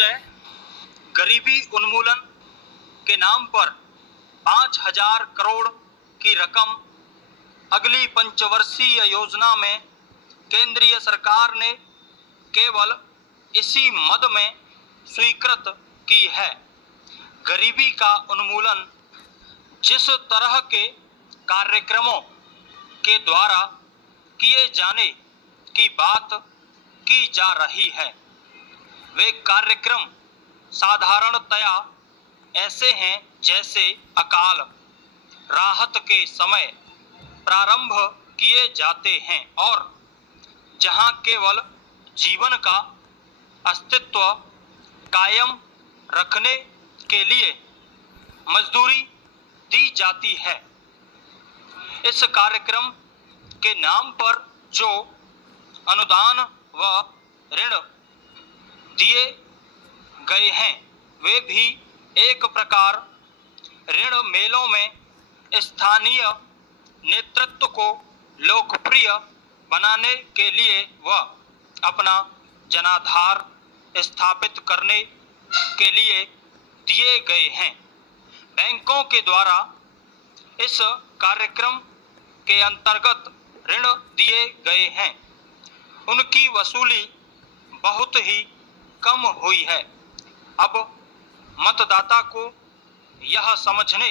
अंत्योदय गरीबी उन्मूलन के नाम पर 5,000 करोड़ की रकम अगली पंचवर्षीय योजना में केंद्रीय सरकार ने केवल इसी मद में स्वीकृत की है। गरीबी का उन्मूलन जिस तरह के कार्यक्रमों के द्वारा किए जाने की बात की जा रही है, वे कार्यक्रम साधारणतया ऐसे हैं जैसे अकाल राहत के समय प्रारंभ किए जाते हैं और जहां केवल जीवन का अस्तित्व कायम रखने के लिए मजदूरी दी जाती है। इस कार्यक्रम के नाम पर जो अनुदान व ऋण दिए गए हैं, वे भी एक प्रकार ऋण मेलों में स्थानीय नेतृत्व को लोकप्रिय बनाने के लिए व अपना जनाधार स्थापित करने के लिए दिए गए हैं। बैंकों के द्वारा इस कार्यक्रम के अंतर्गत ऋण दिए गए हैं, उनकी वसूली बहुत ही कम हुई है। अब मतदाता को यह समझने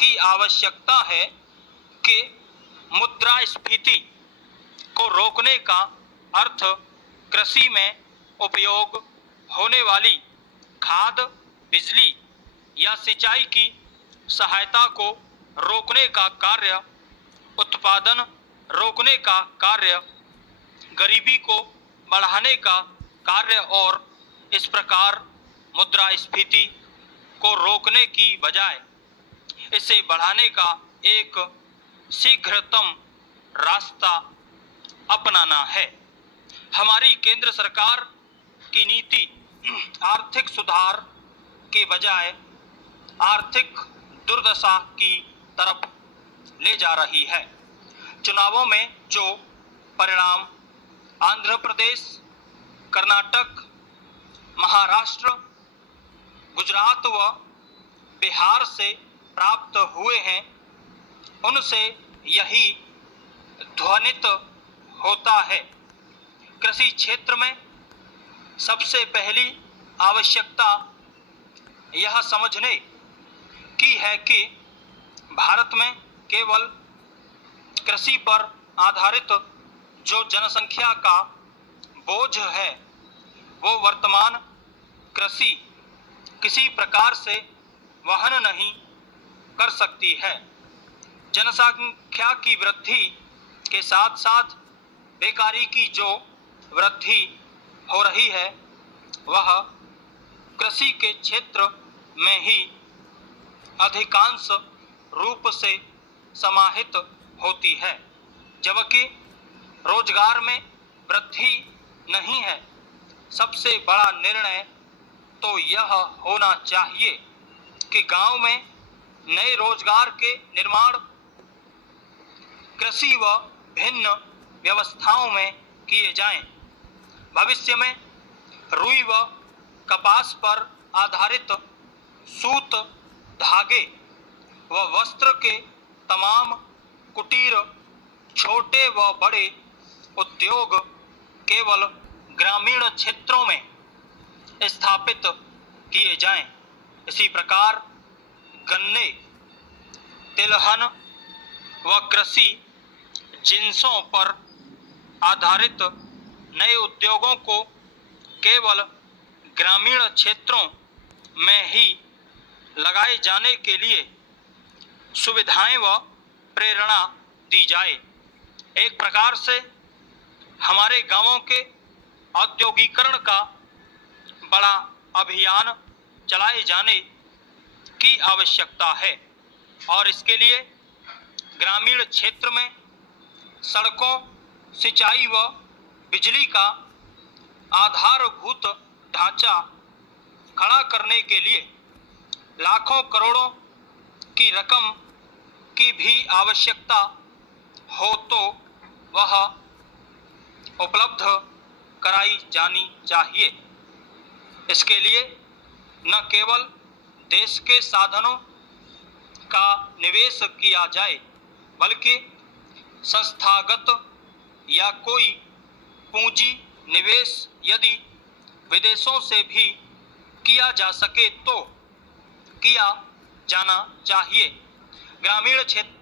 की आवश्यकता है कि मुद्रास्फीति को रोकने का अर्थ कृषि में उपयोग होने वाली खाद, बिजली या सिंचाई की सहायता को रोकने का कार्य, उत्पादन रोकने का कार्य, गरीबी को बढ़ाने का कार्य और इस प्रकार मुद्रास्फीति को रोकने की बजाय इसे बढ़ाने का एक शीघ्रतम रास्ता अपनाना है। हमारी केंद्र सरकार की नीति आर्थिक सुधार के बजाय आर्थिक दुर्दशा की तरफ ले जा रही है। चुनावों में जो परिणाम आंध्र प्रदेश, कर्नाटक, महाराष्ट्र, गुजरात व बिहार से प्राप्त हुए हैं, उनसे यही ध्वनित होता है। कृषि क्षेत्र में सबसे पहली आवश्यकता यह समझने की है कि भारत में केवल कृषि पर आधारित जो जनसंख्या का बोझ है, वो वर्तमान कृषि किसी प्रकार से वहन नहीं कर सकती है। जनसंख्या की वृद्धि के साथ साथ बेकारी की जो वृद्धि हो रही है, वह कृषि के क्षेत्र में ही अधिकांश रूप से समाहित होती है, जबकि रोजगार में वृद्धि नहीं है। सबसे बड़ा निर्णय तो यह होना चाहिए कि गांव में नए रोजगार के निर्माण कृषि व भिन्न व्यवस्थाओं में किए जाएं। भविष्य में रुई व कपास पर आधारित सूत, धागे व वस्त्र के तमाम कुटीर, छोटे व बड़े उद्योग केवल ग्रामीण क्षेत्रों में स्थापित किए जाएं। इसी प्रकार गन्ने, तिलहन व कृषि जिन्सों पर आधारित नए उद्योगों को केवल ग्रामीण क्षेत्रों में ही लगाए जाने के लिए सुविधाएं व प्रेरणा दी जाए। एक प्रकार से हमारे गांवों के औद्योगिकरण का बड़ा अभियान चलाए जाने की आवश्यकता है और इसके लिए ग्रामीण क्षेत्र में सड़कों, सिंचाई व बिजली का आधारभूत ढांचा खड़ा करने के लिए लाखों करोड़ों की रकम की भी आवश्यकता हो तो वह उपलब्ध कराई जानी चाहिए। इसके लिए न केवल देश के साधनों का निवेश किया जाए, बल्कि संस्थागत या कोई पूंजी निवेश यदि विदेशों से भी किया जा सके तो किया जाना चाहिए। ग्रामीण क्षेत्र